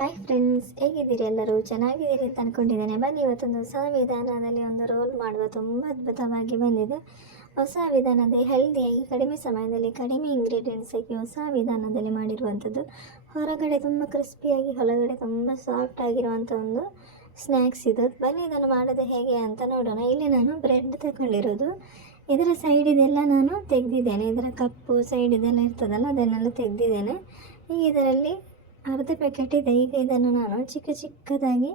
Hi friends ಹೇಗಿದ್ದೀರಿ ಎಲ್ಲರೂ? ಚೆನ್ನಾಗಿದ್ದೀರಿ ಅಂತ ಅಂದ್ಕೊಂಡಿದ್ದೇನೆ ಬನ್ನಿ, ಇವತ್ತೊಂದು ಹೊಸ ವಿಧಾನದಲ್ಲಿ ಒಂದು ರೋಲ್ ಮಾಡುವ ತುಂಬ ಅದ್ಭುತವಾಗಿ ಬಂದಿದೆ. ಹೊಸ ವಿಧಾನದ ಹೆಲ್ದಿಯಾಗಿ ಕಡಿಮೆ ಸಮಯದಲ್ಲಿ ಕಡಿಮೆ ಇಂಗ್ರೀಡಿಯೆಂಟ್ಸ್ ಹಾಕಿ ಹೊಸ ವಿಧಾನದಲ್ಲಿ ಮಾಡಿರುವಂಥದ್ದು. ಹೊರಗಡೆ ತುಂಬ ಕ್ರಿಸ್ಪಿಯಾಗಿ ಹೊರಗಡೆ ತುಂಬ ಸಾಫ್ಟ್ ಆಗಿರುವಂಥ ಒಂದು ಸ್ನ್ಯಾಕ್ಸ್ ಇದು. ಬನ್ನಿ, ಇದನ್ನು ಮಾಡೋದು ಹೇಗೆ ಅಂತ ನೋಡೋಣ. ಇಲ್ಲಿ ನಾನು ಬ್ರೆಡ್ ತಗೊಂಡಿರೋದು. ಇದರ ಸೈಡಿದೆಲ್ಲ ನಾನು ತೆಗೆದಿದ್ದೇನೆ. ಇದರ ಕಪ್ಪು ಸೈಡ್ ಇದೆಲ್ಲ ಇರ್ತದಲ್ಲ, ಅದನ್ನೆಲ್ಲ ತೆಗೆದಿದ್ದೇನೆ. ಈಗ ಇದರಲ್ಲಿ ಅರ್ಧ ಪ್ಯಾಕೆಟ್ ಇದೆ. ಈಗ ಇದನ್ನು ನಾನು ಚಿಕ್ಕ ಚಿಕ್ಕದಾಗಿ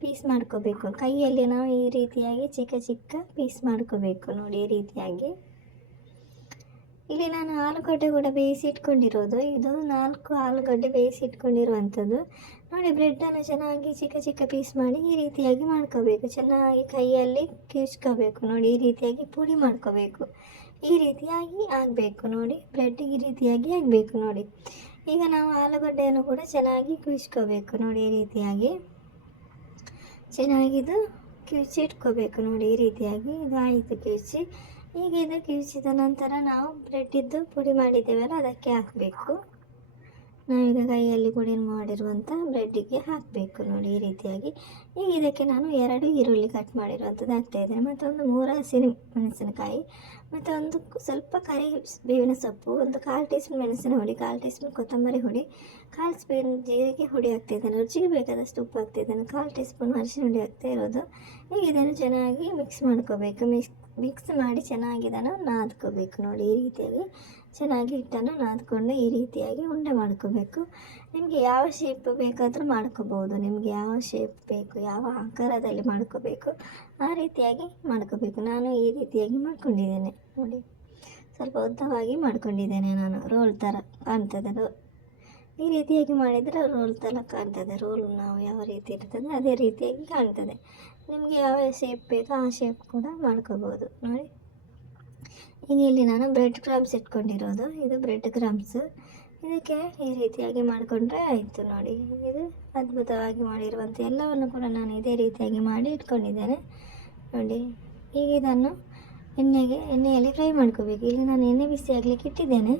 ಪೀಸ್ ಮಾಡ್ಕೋಬೇಕು. ಕೈಯಲ್ಲಿ ನಾವು ಈ ರೀತಿಯಾಗಿ ಚಿಕ್ಕ ಚಿಕ್ಕ ಪೀಸ್ ಮಾಡ್ಕೋಬೇಕು. ನೋಡಿ ಈ ರೀತಿಯಾಗಿ. ಇಲ್ಲಿ ನಾನು ಆಲೂಗಡ್ಡೆ ಕೂಡ ಬೇಯಿಸಿ ಇಟ್ಕೊಂಡಿರೋದು. ಇದು ನಾಲ್ಕು ಆಲೂಗಡ್ಡೆ ಬೇಯಿಸಿ ಇಟ್ಕೊಂಡಿರುವಂಥದ್ದು. ನೋಡಿ ಬ್ರೆಡ್ಡನ್ನು ಚೆನ್ನಾಗಿ ಚಿಕ್ಕ ಚಿಕ್ಕ ಪೀಸ್ ಮಾಡಿ ಈ ರೀತಿಯಾಗಿ ಮಾಡ್ಕೋಬೇಕು. ಚೆನ್ನಾಗಿ ಕೈಯಲ್ಲಿ ಕಿಚ್ಕೋಬೇಕು ನೋಡಿ, ಈ ರೀತಿಯಾಗಿ ಪುಡಿ ಮಾಡ್ಕೋಬೇಕು. ಈ ರೀತಿಯಾಗಿ ಆಗಬೇಕು. ನೋಡಿ ಬ್ರೆಡ್ ಈ ರೀತಿಯಾಗಿ ಆಗಬೇಕು. ನೋಡಿ. ಈಗ ನಾವು ಆಲೂಗಡ್ಡೆಯನ್ನು ಕೂಡ ಚೆನ್ನಾಗಿ ಕುಯಿಸ್ಕೋಬೇಕು ನೋಡಿ, ಈ ರೀತಿಯಾಗಿ. ಚೆನ್ನಾಗಿದು ಕಿವಿಚಿ ಇಟ್ಕೋಬೇಕು ನೋಡಿ, ಈ ರೀತಿಯಾಗಿ ಇದು ಆಯಿತು ಕಿವಿಚಿ. ಈಗ ಇದು ಕಿವಿಚಿದ ನಂತರ ನಾವು ಬ್ರೆಡ್ಡಿದ್ದು ಪುಡಿ ಮಾಡಿದ್ದೇವಲ್ಲ, ಅದಕ್ಕೆ ಹಾಕಬೇಕು. ನಾವೀಗ ಕೈಯಲ್ಲಿ ಪುಡಿ ಮಾಡಿರುವಂಥ ಬ್ರೆಡ್ಡಿಗೆ ಹಾಕಬೇಕು ನೋಡಿ ಈ ರೀತಿಯಾಗಿ. ಈಗ ಇದಕ್ಕೆ ನಾನು ಎರಡು ಈರುಳ್ಳಿ ಕಟ್ ಮಾಡಿರುವಂಥದ್ದು ಹಾಕ್ತಾಯಿದ್ದೇನೆ ಮತ್ತು ಒಂದು ಮೂರು ಹಸಿರು ಮೆಣಸಿನಕಾಯಿ ಮತ್ತು ಒಂದು ಸ್ವಲ್ಪ ಕರಿ ಬೇವಿನ ಸೊಪ್ಪು, ಒಂದು ಕಾಲು ಟೀ ಸ್ಪೂನ್ ಮೆಣಸಿನ ಹುಡಿ ಕಾಲು ಟೀ ಸ್ಪೂನ್ ಕೊತ್ತಂಬರಿ ಹುಡಿ ಕಾಲು ಸ್ಪೂನ್ ಜೀರಿಗೆ ಹುಡಿ ಹಾಕ್ತಿದ್ದೇನೆ ರುಚಿಗೆ ಬೇಕಾದಷ್ಟು ಉಪ್ಪು ಹಾಕ್ತಿದ್ದೇನೆ ಕಾಲು ಟೀ ಸ್ಪೂನ್ ಅರಿಶಿನ ಹುಡಿ ಹಾಕ್ತಾ ಇರೋದು. ಈಗ ಇದನ್ನು ಚೆನ್ನಾಗಿ ಮಿಕ್ಸ್ ಮಾಡ್ಕೋಬೇಕು. ಮಿಕ್ಸ್ ಮಿಕ್ಸ್ ಮಾಡಿ ಚೆನ್ನಾಗಿ ಇದನ್ನು ನಾದ್ಕೋಬೇಕು ನೋಡಿ ಈ ರೀತಿಯಾಗಿ. ಚೆನ್ನಾಗಿ ಹಿಟ್ಟನ್ನು ನಾದ್ಕೊಂಡು ಈ ರೀತಿಯಾಗಿ ಉಂಡೆ ಮಾಡ್ಕೋಬೇಕು. ನಿಮಗೆ ಯಾವ ಶೇಪ್ ಬೇಕಾದರೂ ಮಾಡ್ಕೋಬೋದು. ನಿಮಗೆ ಯಾವ ಶೇಪ್ ಬೇಕು, ಯಾವ ಆಕಾರದಲ್ಲಿ ಮಾಡ್ಕೋಬೇಕು, ಆ ರೀತಿಯಾಗಿ ಮಾಡ್ಕೋಬೇಕು. ನಾನು ಈ ರೀತಿಯಾಗಿ ಮಾಡ್ಕೊಂಡಿದ್ದೇನೆ. ನೋಡಿ, ಸ್ವಲ್ಪ ಉದ್ದವಾಗಿ ಮಾಡ್ಕೊಂಡಿದ್ದೇನೆ ನಾನು. ರೋಲ್ ಥರ ಕಾಣ್ತದೆ. ಈ ರೀತಿಯಾಗಿ ಮಾಡಿದರೆ ರೋಲ್ ಥರ ಕಾಣ್ತದೆ. ರೋಲ್ ನಾವು ಯಾವ ರೀತಿ ಇರ್ತದೆ, ಅದೇ ರೀತಿಯಾಗಿ ಕಾಣ್ತದೆ. ನಿಮಗೆ ಯಾವ ಶೇಪ್ ಬೇಕೋ ಆ ಶೇಪ್ ಕೂಡ ಮಾಡ್ಕೋಬೋದು. ನೋಡಿ. ಈಗ ಇಲ್ಲಿ ನಾನು ಬ್ರೆಡ್ ಕ್ರಮ್ಸ್ ಇಟ್ಕೊಂಡಿರೋದು. ಇದು ಬ್ರೆಡ್ ಕ್ರಮ್ಸ್ ಇದಕ್ಕೆ ಈ ರೀತಿಯಾಗಿ ಮಾಡಿಕೊಂಡ್ರೆ ಆಯಿತು ನೋಡಿ. ಇದು ಅದ್ಭುತವಾಗಿ ಮಾಡಿರುವಂಥ ಎಲ್ಲವನ್ನು ಕೂಡ ನಾನು ಇದೇ ರೀತಿಯಾಗಿ ಮಾಡಿ ಇಟ್ಕೊಂಡಿದ್ದೇನೆ. ನೋಡಿ. ಈಗ ಇದನ್ನು ಎಣ್ಣೆಗೆ, ಎಣ್ಣೆಯಲ್ಲಿ ಫ್ರೈ ಮಾಡ್ಕೋಬೇಕು. ಇಲ್ಲಿ ನಾನು ಎಣ್ಣೆ ಬಿಸಿ ಆಗಲಿಕ್ಕೆ ಇಟ್ಟಿದ್ದೇನೆ.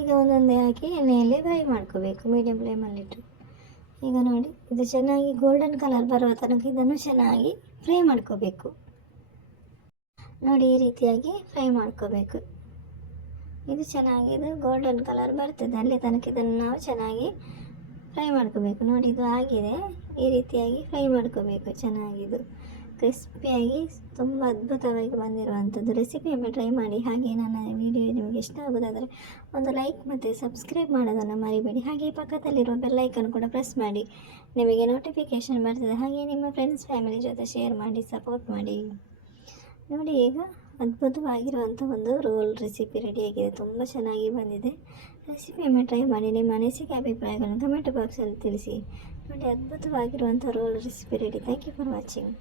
ಈಗ ಒಂದೊಂದೇ ಹಾಕಿ ಎಣ್ಣೆಯಲ್ಲಿ ಫ್ರೈ ಮಾಡ್ಕೋಬೇಕು. ಮೀಡಿಯಮ್ ಫ್ಲೇಮಲ್ಲಿಟ್ಟು ಈಗ ನೋಡಿ, ಇದು ಚೆನ್ನಾಗಿ ಗೋಲ್ಡನ್ ಕಲರ್ ಬರುವ ತನಕ ಇದನ್ನು ಚೆನ್ನಾಗಿ ಫ್ರೈ ಮಾಡ್ಕೋಬೇಕು. ನೋಡಿ, ಈ ರೀತಿಯಾಗಿ ಫ್ರೈ ಮಾಡ್ಕೋಬೇಕು. ಇದು ಚೆನ್ನಾಗಿ, ಇದು ಗೋಲ್ಡನ್ ಕಲರ್ ಬರ್ತದೆ. ಅಲ್ಲಿ ತನಕ ಇದನ್ನು ನಾವು ಚೆನ್ನಾಗಿ ಫ್ರೈ ಮಾಡ್ಕೋಬೇಕು. ನೋಡಿ, ಇದು ಆಗಿದೆ. ಈ ರೀತಿಯಾಗಿ ಫ್ರೈ ಮಾಡ್ಕೋಬೇಕು. ಚೆನ್ನಾಗಿದು ಕ್ರಿಸ್ಪಿಯಾಗಿ ತುಂಬ ಅದ್ಭುತವಾಗಿ ಬಂದಿರುವಂಥದ್ದು ರೆಸಿಪಿಯನ್ನು ಟ್ರೈ ಮಾಡಿ. ಹಾಗೆ ನನ್ನ ವಿಡಿಯೋ ನಿಮಗೆ ಇಷ್ಟ ಆಗೋದಾದರೆ ಒಂದು ಲೈಕ್ ಮತ್ತು ಸಬ್ಸ್ಕ್ರೈಬ್ ಮಾಡೋದನ್ನು ಮರಿಬೇಡಿ. ಹಾಗೆ ಪಕ್ಕದಲ್ಲಿರುವ ಬೆಲ್ಲೈಕನ್ ಕೂಡ ಪ್ರೆಸ್ ಮಾಡಿ. ನಿಮಗೆ ನೋಟಿಫಿಕೇಷನ್ ಬರ್ತದೆ. ಹಾಗೆ ನಿಮ್ಮ ಫ್ರೆಂಡ್ಸ್, ಫ್ಯಾಮಿಲಿ ಜೊತೆ ಶೇರ್ ಮಾಡಿ, ಸಪೋರ್ಟ್ ಮಾಡಿ. ನೋಡಿ, ಈಗ ಅದ್ಭುತವಾಗಿರುವಂಥ ಒಂದು ರೋಲ್ ರೆಸಿಪಿ ರೆಡಿಯಾಗಿದೆ. ತುಂಬ ಚೆನ್ನಾಗಿ ಬಂದಿದೆ. ರೆಸಿಪಿಯನ್ನು ಟ್ರೈ ಮಾಡಿ. ನಿಮ್ಮ ಅನಿಸಿಕೆ, ಅಭಿಪ್ರಾಯಗಳನ್ನು ಕಮೆಂಟ್ ಬಾಕ್ಸಲ್ಲಿ ತಿಳಿಸಿ. ನೋಡಿ, ಅದ್ಭುತವಾಗಿರುವಂಥ roll recipe ready. Thank you for watching.